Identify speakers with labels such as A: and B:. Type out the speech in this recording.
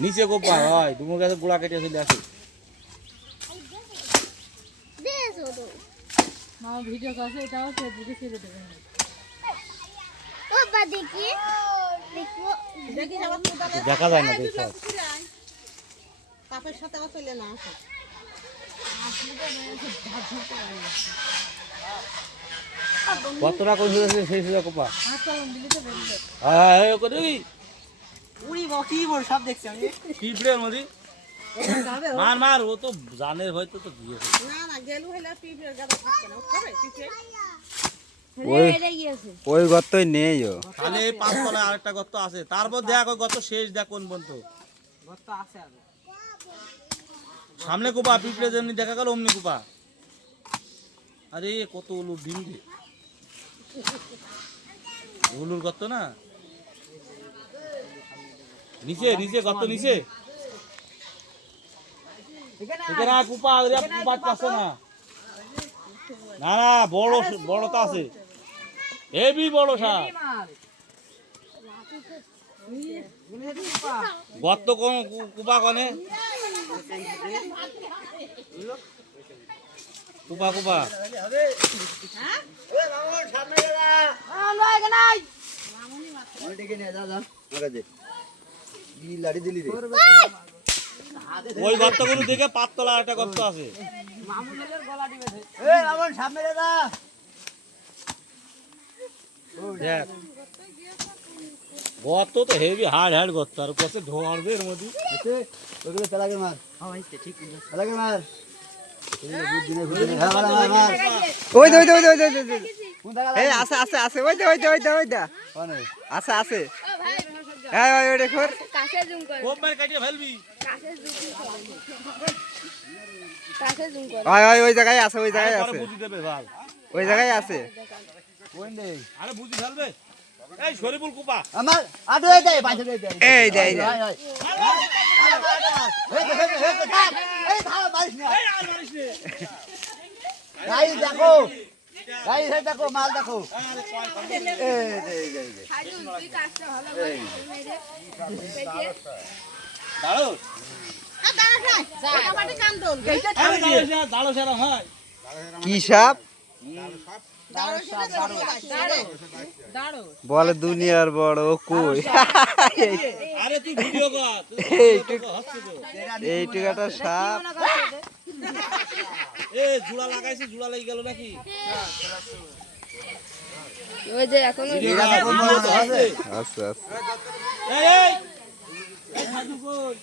A: নিচে কোপা হয় ডুমুর গাছে গোড়া কেটে চলে আসে।
B: ভিডিও করছে এটাও ফেসবুকে ছেড়ে দেবেন
C: দেখি। দেখো।
A: দেখা যায় না
D: কাপের সাথে আবার চলে না আসে।
A: কতটা করে সেই সুদা কোপা? কি
D: বল সব দেখছি আমি।
A: মার মার ও তো জানের হয়তো তো
D: না না গেলু হইলে পিঁপড়ের গাদা থাকবে না ও খাবে
E: ওই
B: এটা
E: ওই গর্তই নেই ও।
A: তাহলে এই পাঁচতলায় আরেকটা গর্ত আছে। তারপর দেখ ওই গর্ত শেষ দেখ কোন
D: গর্ত আছে আর।
A: সামনে কোপা পিঁপড়ে যেমনি দেখা গেল অমনি কোপা। আরে কত উলুর ডিম রে। উলুর গর্ত না? নিচে নিচে গর্ত নিচে? এখানে কুপা কুপা পাচ্ছে না। না না বড় বড় তো আছে। হেভি বড় সাপ গর্ত কোন কুপা কনে? কুপা কুপা। ওই গর্তগুলো দেখে পাততলা একটা গর্ত আছে। দেখ। গর্ত তো হেভি হাড় হাড় গর্ত। আর কত ঢোয়ারবে এর মধ্যে।
E: ওগুলো চালাকে মার। চালাকে মার। ওই দে ওই দে ওই দে ওই দে, ওই দে, ওই দে। আছে আছে আছে ওই দে ওই দে ওই দে ওই দে। আছে আছে। হ্যাঁ ওই ওই দেখো
C: কাছে জুম কর
A: কোপ কাটিয়ে ফেলবি
C: কাছে জুম কর কাছে জুম কর
E: ওই ওই ওই জায়গায় আছে ওই জায়গায় আছে
A: বুঝি দেবে ভাই
E: ওই জায়গায় আছে
A: আরে বুঝি ফেলবে এই শরীফুল কুপা
F: আমার আটো এই দে পাঁচশো এই দে
E: এই এই দে
F: এই এই দেখো, মাল দেখো।
E: বলে দুনিয়ার বড় কই
A: আরে তুই ভিডিও কর তুই
E: এইটুক
A: হচ্ছে তো
E: এইটুক একটা সাপ।
A: এ জুড়া লাগাইছে জুড়া লাগি গেল নাকি?
C: ওই যে
A: এখনও
E: আচ্ছা আচ্ছা
A: এই এই। এই সাধু কই